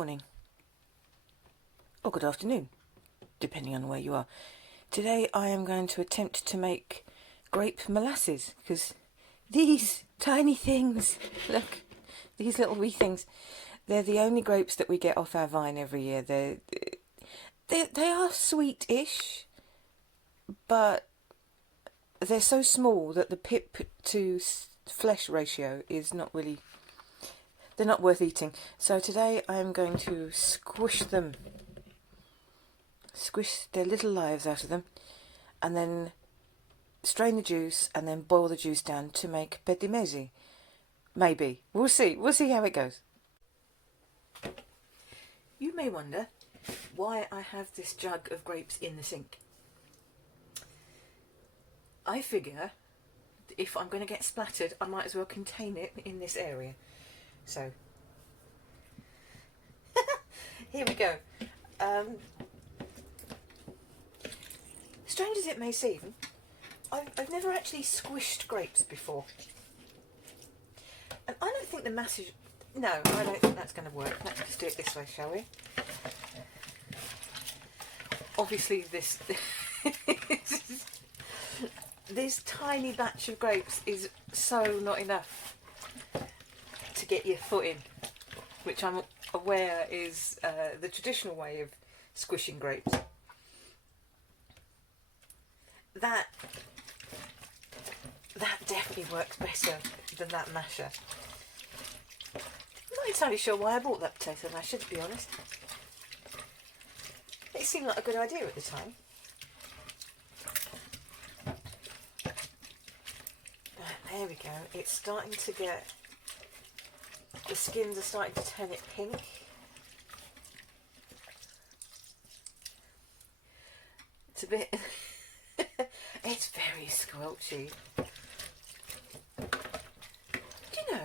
morning, or good afternoon, depending on where you are. Today I am going to attempt to make grape molasses, because these tiny things, look, these little wee things, they're the only grapes that we get off our vine every year. They are sweet-ish, but they're so small that the pip to flesh ratio is not really, they're not worth eating. So today I'm going to squish their little lives out of them, and then strain the juice and then boil the juice down to make pet de mesi. Maybe. We'll see how it goes. You may wonder why I have this jug of grapes in the sink. I figure if I'm going to get splattered, I might as well contain it in this area. So, here we go. Strange as it may seem, I've never actually squished grapes before. And I don't think the massage... No, I don't think that's going to work. Let's just do it this way, shall we? Obviously this... this tiny batch of grapes is so not enough to get your foot in, which I'm aware is the traditional way of squishing grapes. That definitely works better than that masher. I'm not entirely sure why I bought that potato masher, to be honest. It seemed like a good idea at the time. There we go. It's starting to get... the skins are starting to turn it pink. It's a bit... it's very squelchy. Do you know,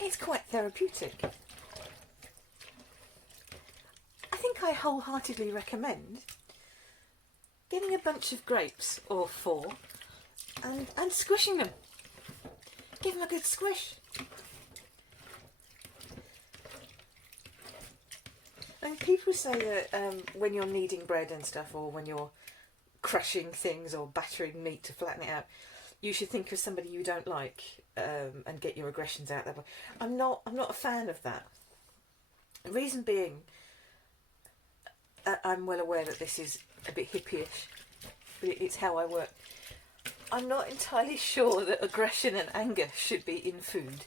it's quite therapeutic. I think I wholeheartedly recommend getting a bunch of grapes, or 4, and squishing them. Give them a good squish. I mean, people say that when you're kneading bread and stuff, or when you're crushing things or battering meat to flatten it out, you should think of somebody you don't like and get your aggressions out that way. I'm not a fan of that. The reason being, I'm well aware that this is a bit hippie-ish, but it's how I work. I'm not entirely sure that aggression and anger should be in food.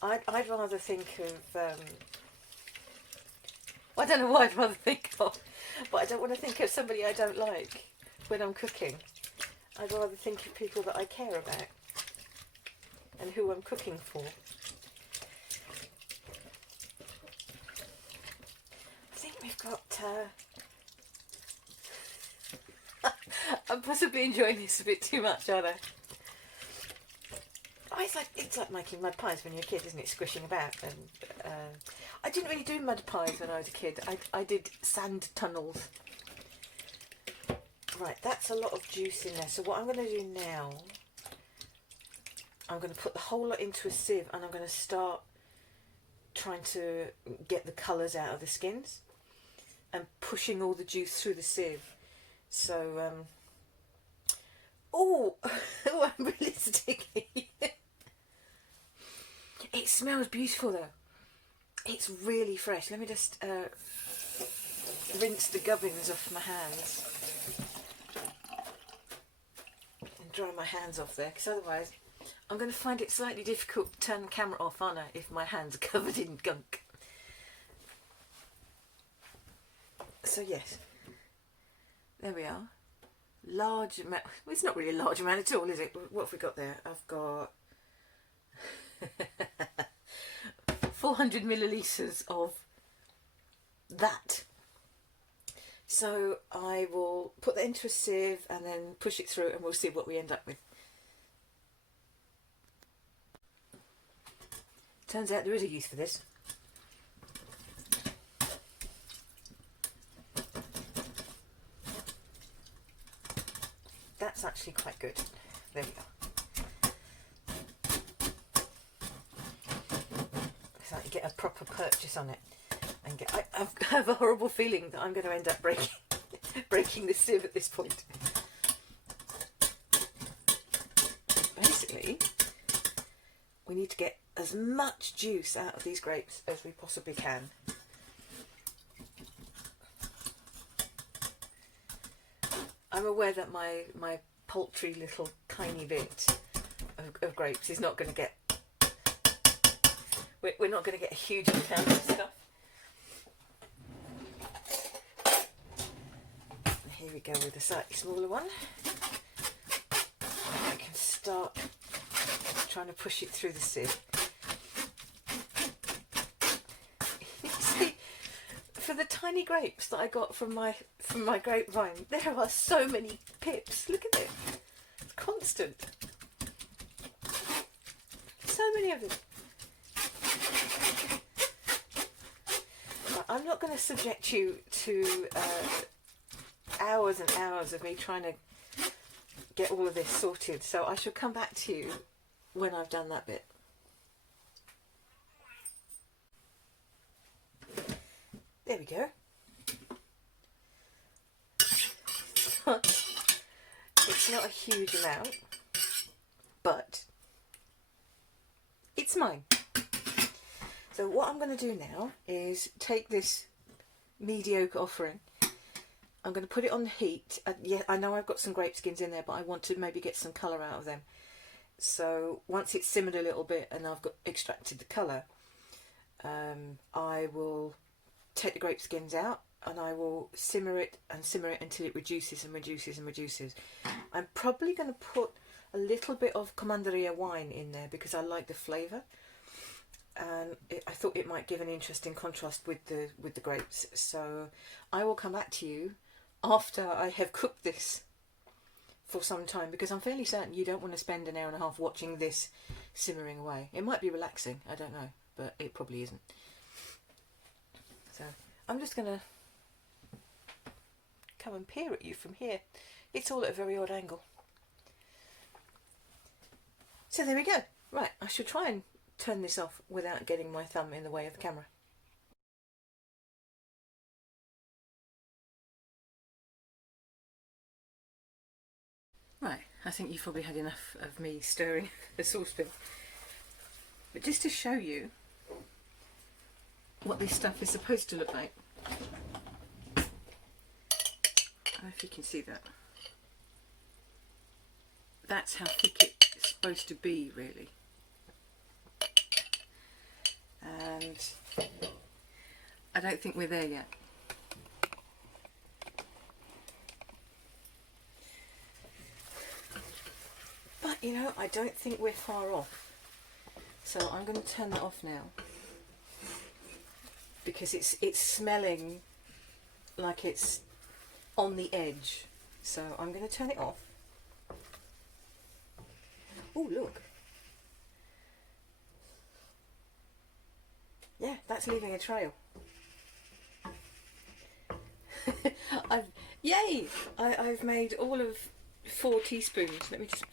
I'd rather think of... I don't know what I'd rather think of, but I don't want to think of somebody I don't like when I'm cooking. I'd rather think of people that I care about and who I'm cooking for. I think we've got... I'm possibly enjoying this a bit too much, aren't I? Oh, it's like making mud pies when you're a kid, isn't it? Squishing about. And I didn't really do mud pies when I was a kid. I did sand tunnels. Right, that's a lot of juice in there. So what I'm going to do now, I'm going to put the whole lot into a sieve, and I'm going to start trying to get the colours out of the skins and pushing all the juice through the sieve. So, oh, I'm really sticky. It smells beautiful though. It's really fresh. Let me just rinse the gubbins off my hands and dry my hands off there, because otherwise I'm going to find it slightly difficult to turn the camera off, aren't I, if my hands are covered in gunk. So yes, there we are. Large amount. Well, it's not really a large amount at all, is it? What have we got there? I've got 400 millilitres of that. So I will put that into a sieve and then push it through, and we'll see what we end up with. Turns out there is a use for this. That's actually quite good. There we go. proper purchase on it. And I have a horrible feeling that I'm going to end up breaking the sieve at this point. Basically, we need to get as much juice out of these grapes as we possibly can. I'm aware that my paltry little tiny bit of grapes is not going to get... We're not going to get a huge amount of stuff. Here we go with a slightly smaller one. I can start trying to push it through the sieve. See, for the tiny grapes that I got from my grapevine, there are so many pips. Look at it. It's constant. So many of them. I'm not going to subject you to hours and hours of me trying to get all of this sorted, so I shall come back to you when I've done that bit. There we go. It's not a huge amount, but it's mine. So what I'm going to do now is take this mediocre offering. I'm going to put it on the heat. Yeah, I know I've got some grape skins in there, but I want to maybe get some colour out of them. So once it's simmered a little bit and I've got extracted the colour, I will take the grape skins out and I will simmer it until it reduces and reduces and reduces. I'm probably going to put a little bit of Commanderia wine in there because I like the flavour. And I thought it might give an interesting contrast with the grapes. So I will come back to you after I have cooked this for some time, because I'm fairly certain you don't want to spend an hour and a half watching this simmering away. It might be relaxing, I don't know, but it probably isn't. So I'm just going to come and peer at you from here. It's all at a very odd angle. So there we go. Right, I should try and turn this off without getting my thumb in the way of the camera. Right, I think you've probably had enough of me stirring the saucepan. But just to show you what this stuff is supposed to look like. I don't know if you can see that. That's how thick it's supposed to be, really. And I don't think we're there yet. But you know, I don't think we're far off. So I'm going to turn that off now, because it's smelling like it's on the edge. So I'm going to turn it off. Oh, look. Yeah, that's leaving a trail. I've made all of 4 teaspoons. Let me just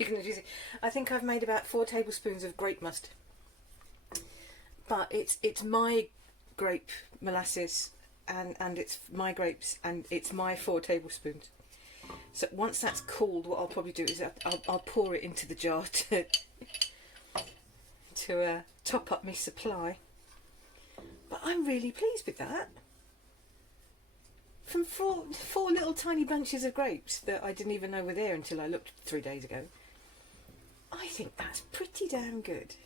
you can just see. I think I've made about 4 tablespoons of grape must. But it's my grape molasses and it's my grapes and it's my 4 tablespoons. So once that's cooled, what I'll probably do is I'll pour it into the jar to top up my supply. But I'm really pleased with that. From four little tiny bunches of grapes that I didn't even know were there until I looked 3 days ago. I think that's pretty damn good.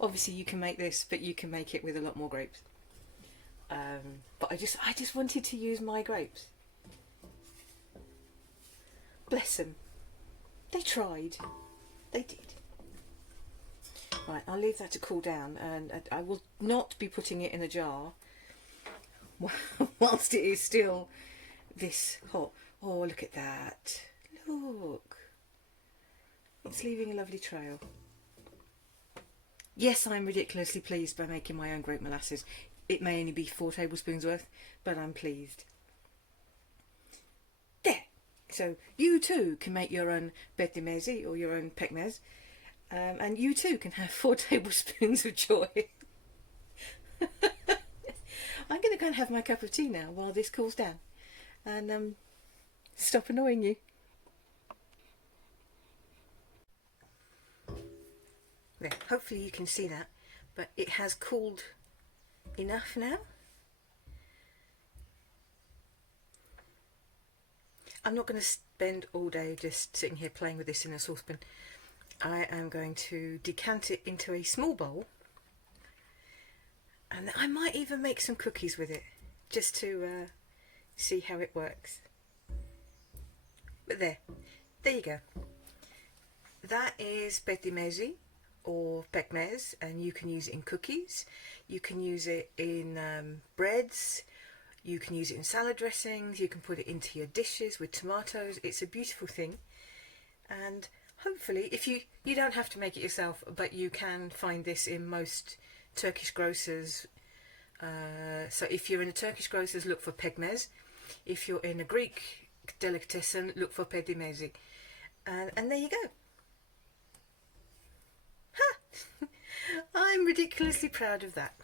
Obviously you can make this, but you can make it with a lot more grapes. But I just wanted to use my grapes. Bless them. They tried. They did. Right, I'll leave that to cool down, and I will not be putting it in a jar whilst it is still this hot. Oh, look at that. Look. It's leaving a lovely trail. Yes, I'm ridiculously pleased by making my own grape molasses. It may only be 4 tablespoons worth, but I'm pleased. There. So you too can make your own bête de maize or your own pecmez. And you too can have 4 tablespoons of joy. I'm going to go and have my cup of tea now while this cools down, and stop annoying you. Yeah, hopefully you can see that, but it has cooled enough now. I'm not going to spend all day just sitting here playing with this in a saucepan. I am going to decant it into a small bowl, and I might even make some cookies with it just to see how it works. But there you go. That is petit mezi, or pekmez, and you can use it in cookies, you can use it in breads, you can use it in salad dressings, you can put it into your dishes with tomatoes. It's a beautiful thing, and hopefully if you don't have to make it yourself, but you can find this in most Turkish grocers. So if you're in a Turkish grocer's, look for pekmez. If you're in a Greek delicatessen, look for petit mezi, and there you go. I'm ridiculously proud of that.